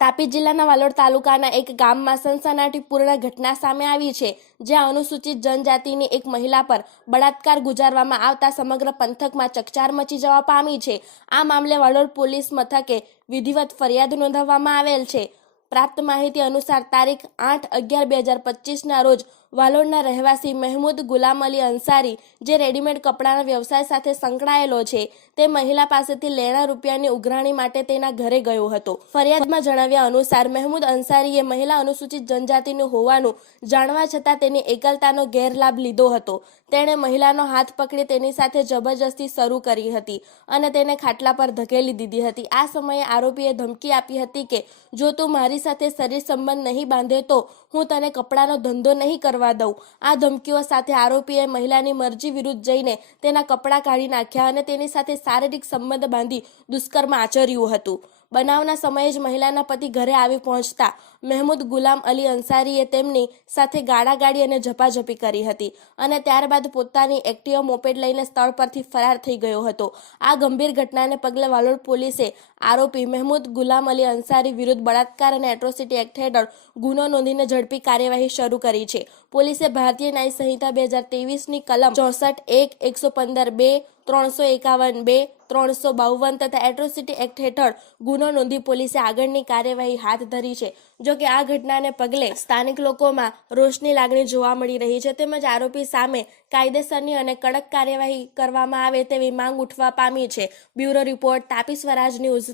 તાપી જિલ્લાના વાલોડ તાલુકાના એક ગામમાં સનસનાટીપૂર્ણ ઘટના સામે આવી છે, જ્યાં અનુસૂચિત જનજાતિની એક મહિલા પર બળાત્કાર ગુજારવામાં આવતા સમગ્ર પંથકમાં ચકચાર મચી જવા પામી છે. આ મામલે વાલોડ પોલીસ મથકે વિધિવત ફરિયાદ નોંધાવવામાં આવેલ છે. પ્રાપ્ત માહિતી અનુસાર તારીખ આઠ અગિયાર બે હજાર પચીસના રોજ વાલોડના રહેવાસી મહેમૂદ ગુલામ અલી અંસારી, જે રેડીમેડ કપડાના વ્યવસાય સાથે સંકળાયેલો છે, તે મહિલા પાસેથી લેણા રૂપિયાની ઉઘરાણી માટે તેના ઘરે ગયો હતો. ફરિયાદમાં જણાવ્યા અનુસાર, મહેમૂદ અંસારીએ મહિલા અનુસૂચિત જનજાતિનું હોવાનું જાણવા છતાં તેની એકલતાનો ગેરલાભ લીધો હતો. તેણે મહિલાનો હાથ પકડી તેની સાથે જબરજસ્તી શરૂ કરી હતી અને તેને ખાટલા પર ધકેલી દીધી હતી. આ સમયે આરોપીએ ધમકી આપી હતી કે, જો તું મારી સાથે શરીર સંબંધ નહીં બાંધે તો હું તને કપડાનો ધંધો નહીં કરવા દઉં. આ ધમકીઓ સાથે આરોપીએ મહિલાની મરજી વિરુદ્ધ જઈને તેના કપડાં કાઢી નાખ્યા અને તેની સાથે શારીરિક સંબંધ બાંધી દુષ્કર્મ આચર્યું હતું. બનાવના સમયે જ મહિલાના પતિ ઘરે આવી પહોંચતા મહેમૂદ ગુલામ અલી અંસારીએ તેમની સાથે ગાળાગાડી અને ઝપાઝપી કરી હતી અને ત્યારબાદ પોતાની એક્ટિવા મોપેડ લઈને સ્થળ પરથી ફરાર થઈ ગયો હતો. આ ગંભીર ઘટનાને પગલે વાલોડ પોલીસે આરોપી મહેમૂદ ગુલામ અલી અંસારી વિરુદ્ધ બળાત્કાર અને એટ્રોસિટી એક્ટ હેઠળ ગુનો નોંધીને ઝડપી કાર્યવાહી શરૂ કરી છે. પોલીસે ભારતીય ન્યાય સંહિતા બે હજાર તેવીસની કલમ ચોસઠ એક એકસો પંદર બે ત્રણસો એકાવન બે, ત્રણસો બાવન તથા એટ્રોસિટી એક્ટ હેઠળ ગુનો નોંધી પોલીસે આગળની કાર્યવાહી હાથ ધરી છે. જો કે આ ઘટનાને પગલે સ્થાનિક લોકોમાં રોષની લાગણી જોવા મળી રહી છે. તેમજ આરોપી સામે કાયદેસરની અને કડક કાર્યવાહી કરવામાં આવે તેવી માંગ ઉઠવા પામી છે. Bureau report, Tapi Swaraj news